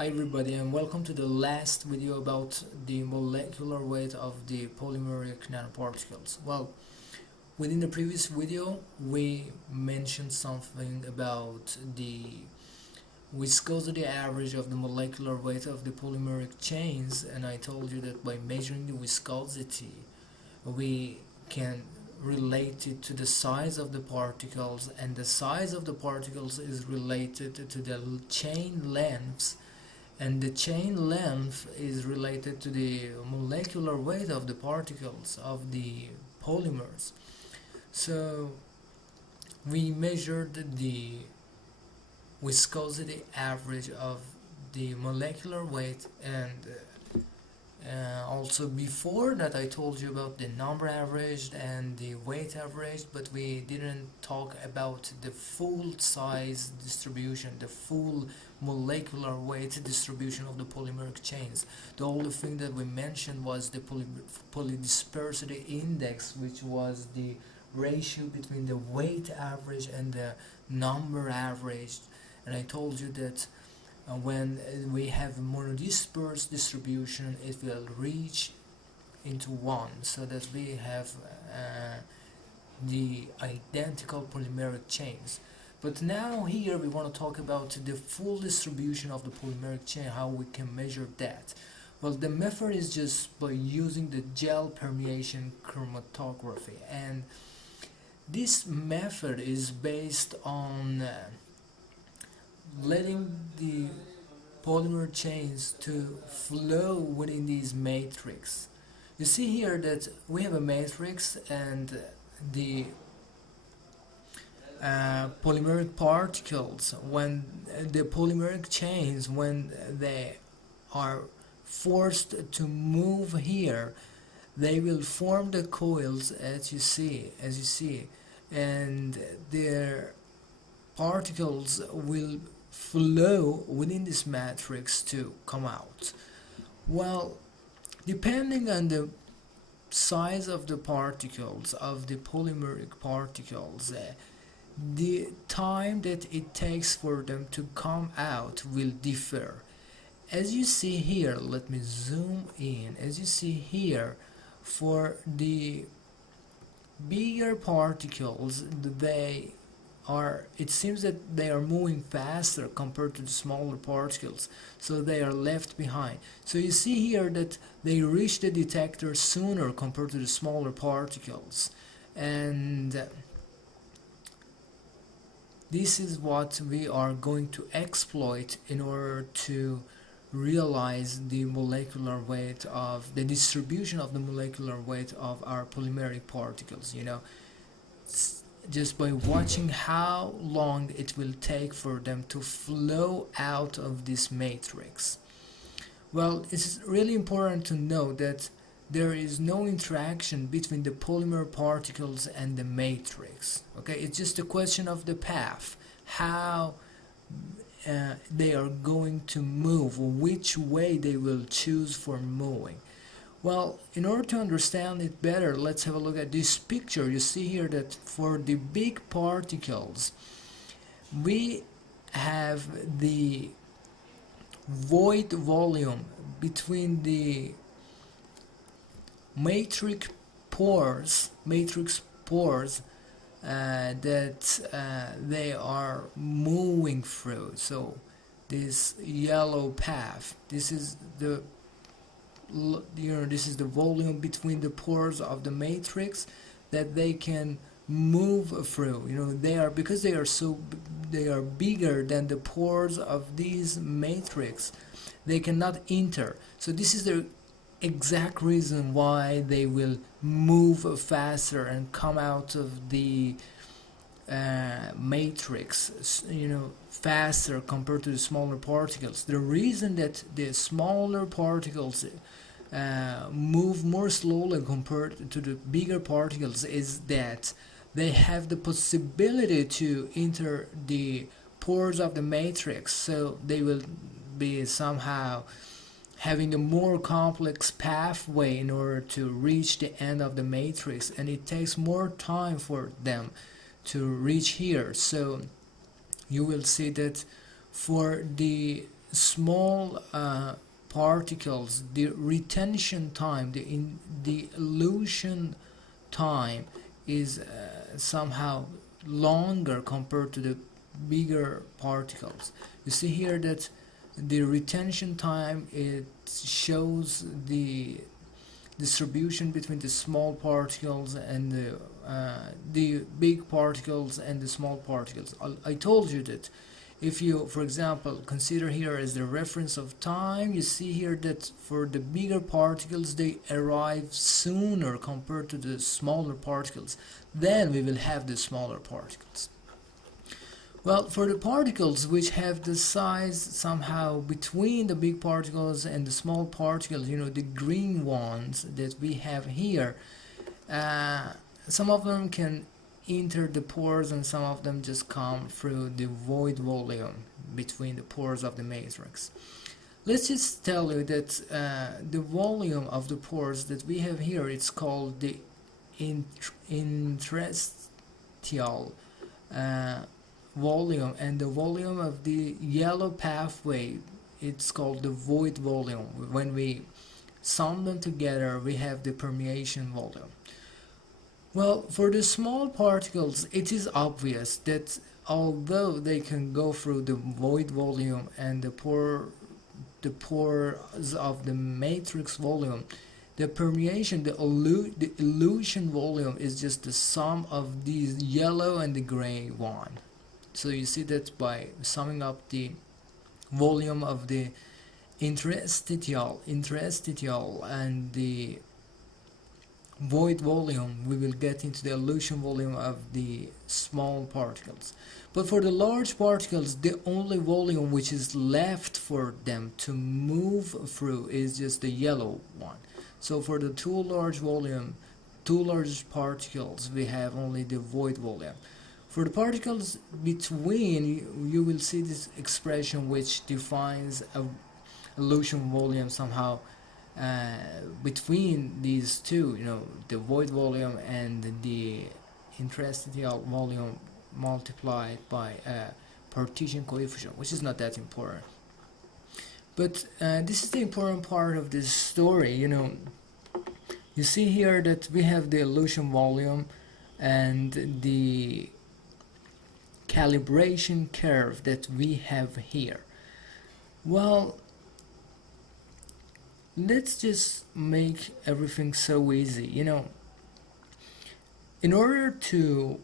Hi everybody, and welcome to the last video about the molecular weight of the polymeric nanoparticles. Well, within the previous video we mentioned something about the viscosity average of the molecular weight of the polymeric chains, and I told you that by measuring the viscosity we can relate it to the size of the particles, and the size of the particles is related to the chain lengths, and the chain length is related to the molecular weight of the particles of the polymers. So we measured the viscosity average of the molecular weight, and also before that I told you about the number averaged and the weight averaged, but we didn't talk about the full size distribution, the full molecular weight distribution of the polymeric chains. The only thing that we mentioned was the polydispersity index, which was the ratio between the weight average and the number averaged. And I told you that when we have monodispersed distribution, it will reach into 1, so that we have the identical polymeric chains. But now here we want to talk about the full distribution of the polymeric chain, how we can measure that. Well, the method is just by using the gel permeation chromatography, and this method is based on letting the polymer chains to flow within these matrix. You see here that we have a matrix, and the polymeric particles, when the polymeric chains, when they are forced to move here, they will form the coils as you see, and their particles will flow within this matrix to come out. Well, depending on the size of the particles, of the polymeric particles, the time that it takes for them to come out will differ. As you see here, let me zoom in. As you see here, for the bigger particles, it seems that they are moving faster compared to the smaller particles, so they are left behind. So you see here that they reach the detector sooner compared to the smaller particles, and this is what we are going to exploit in order to realize the molecular weight of the distribution of the molecular weight of our polymeric particles, just by watching how long it will take for them to flow out of this matrix. Well, it's really important to know that there is no interaction between the polymer particles and the matrix. Okay, it's just a question of the path, how they are going to move, which way they will choose for moving. Well, in order to understand it better, let's have a look at this picture. You see here that for the big particles, we have the void volume between the matrix pores that they are moving through. So this yellow path, this is the volume between the pores of the matrix that they can move through. Because they are bigger than the pores of these matrix, they cannot enter. So this is the exact reason why they will move faster and come out of the matrix, faster compared to the smaller particles. The reason that the smaller particles move more slowly compared to the bigger particles is that they have the possibility to enter the pores of the matrix, so they will be somehow having a more complex pathway in order to reach the end of the matrix, and it takes more time for them to reach here. So you will see that for the small particles, the retention time, the elution time is somehow longer compared to the bigger particles. You see here that the retention time, it shows the distribution between the small particles and the big particles and the small particles. I told you that if you, for example, consider here as the reference of time, you see here that for the bigger particles they arrive sooner compared to the smaller particles. Then we will have the smaller particles. Well, for the particles which have the size somehow between the big particles and the small particles, the green ones that we have here, some of them can enter the pores and some of them just come through the void volume between the pores of the matrix. Let's just tell you that the volume of the pores that we have here, it's called the interstitial volume, and the volume of the yellow pathway, it's called the void volume. When we sum them together, we have the permeation volume. Well, for the small particles, it is obvious that although they can go through the void volume and the pores of the matrix volume, the permeation, the elution volume is just the sum of these yellow and the gray one. So you see that by summing up the volume of the interstitial and the void volume, we will get into the elution volume of the small particles. But for the large particles, the only volume which is left for them to move through is just the yellow one. So for the two large particles, we have only the void volume. For the particles between, you will see this expression which defines a elution volume somehow between these two, the void volume and the interstitial volume multiplied by a partition coefficient, which is not that important. But this is the important part of this story. You see here that we have the elution volume and the calibration curve that we have here. Well, let's just make everything so easy. In order to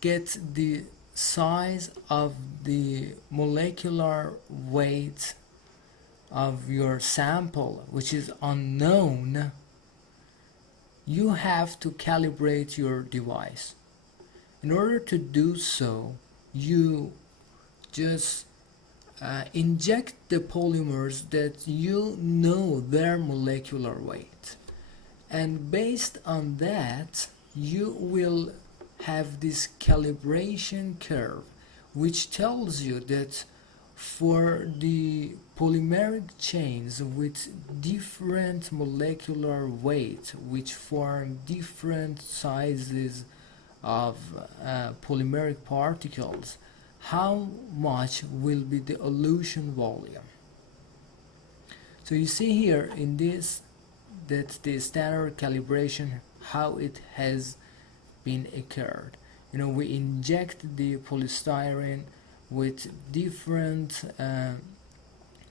get the size of the molecular weight of your sample, which is unknown, you have to calibrate your device. In order to do so, you just inject the polymers that you know their molecular weight, and based on that you will have this calibration curve which tells you that for the polymeric chains with different molecular weight, which form different sizes of polymeric particles, how much will be the elution volume. So you see here in this that the standard calibration, how it has been occurred. We inject the polystyrene with different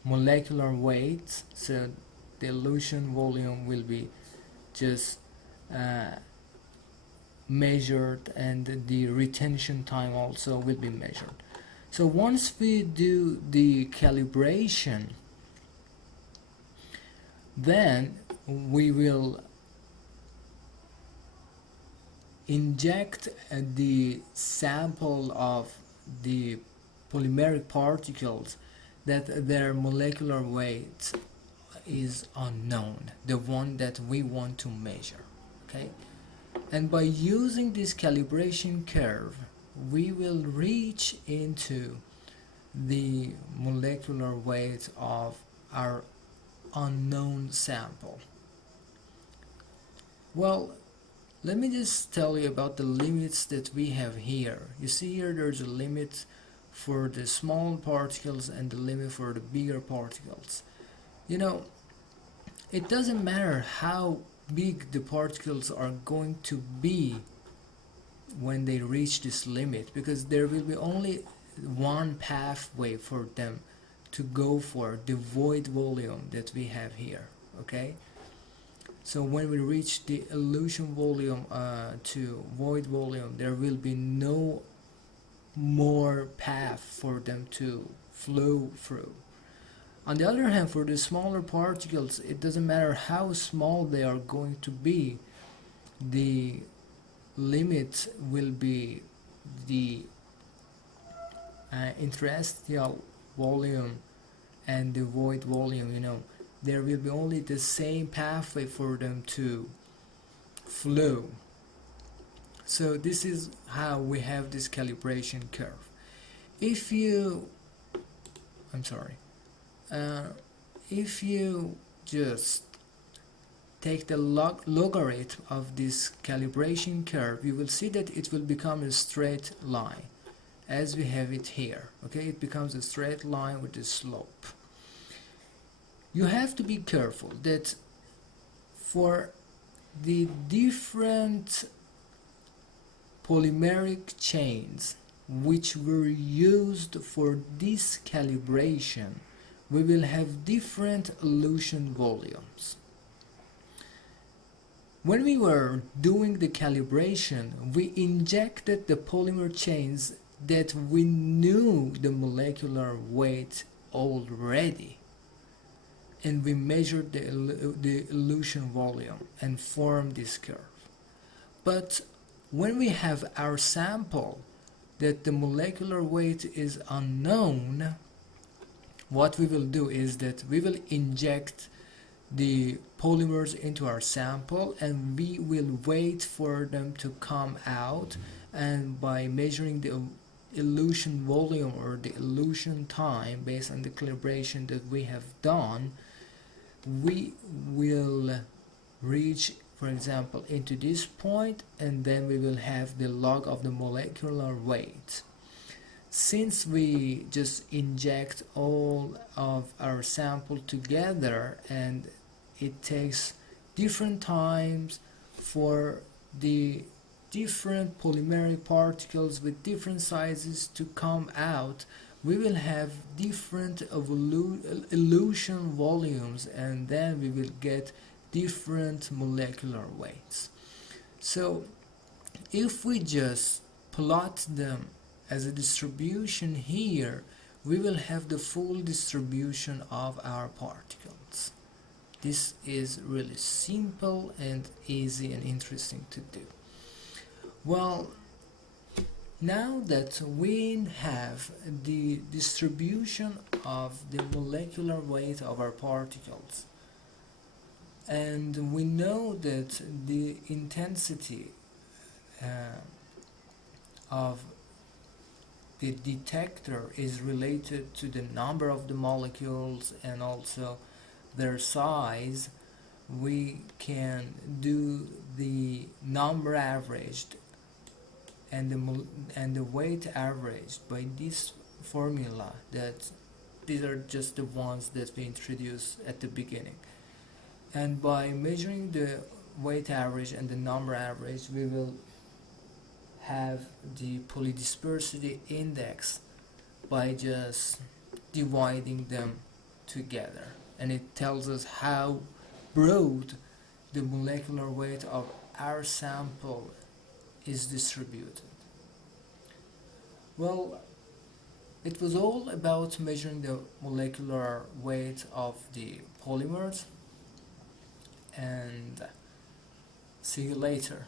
molecular weights, so the elution volume will be just measured, and the retention time also will be measured. So once we do the calibration, then we will inject the sample of the polymeric particles that their molecular weight is unknown, the one that we want to measure. Okay, and by using this calibration curve, we will reach into the molecular weight of our unknown sample. Well, let me just tell you about the limits that we have here. You see here there's a limit for the small particles and the limit for the bigger particles. You know, it doesn't matter how big the particles are going to be when they reach this limit, because there will be only one pathway for them to go for the void volume that we have here. Okay, so when we reach the elution volume to void volume, there will be no more path for them to flow through. On the other hand, for the smaller particles, it doesn't matter how small they are going to be, the limit will be the interstitial volume and the void volume. You know, there will be only the same pathway for them to flow. So this is how we have this calibration curve. If you, I'm sorry, if you just take the logarithm of this calibration curve, you will see that it will become a straight line as we have it here. Okay, it becomes a straight line with a slope. You have to be careful that for the different polymeric chains which were used for this calibration, we will have different elution volumes. When we were doing the calibration, we injected the polymer chains that we knew the molecular weight already, and we measured the elution volume and formed this curve. But when we have our sample that the molecular weight is unknown, what we will do is that we will inject the polymers into our sample and we will wait for them to come out, and by measuring the elution volume or the elution time based on the calibration that we have done, we will reach, for example, into this point, and then we will have the log of the molecular weight. Since we just inject all of our sample together and it takes different times for the different polymeric particles with different sizes to come out, we will have different elution volumes, and then we will get different molecular weights. So if we just plot them as a distribution here, we will have the full distribution of our particles. This is really simple and easy and interesting to do. Well, now that we have the distribution of the molecular weight of our particles, and we know that the intensity of the detector is related to the number of the molecules and also their size, we can do the number averaged and the weight averaged by this formula. That these are just the ones that we introduced at the beginning, and by measuring the weight average and the number average, we will have the polydispersity index by just dividing them together, and it tells us how broad the molecular weight of our sample is distributed. Well, it was all about measuring the molecular weight of the polymers, and see you later.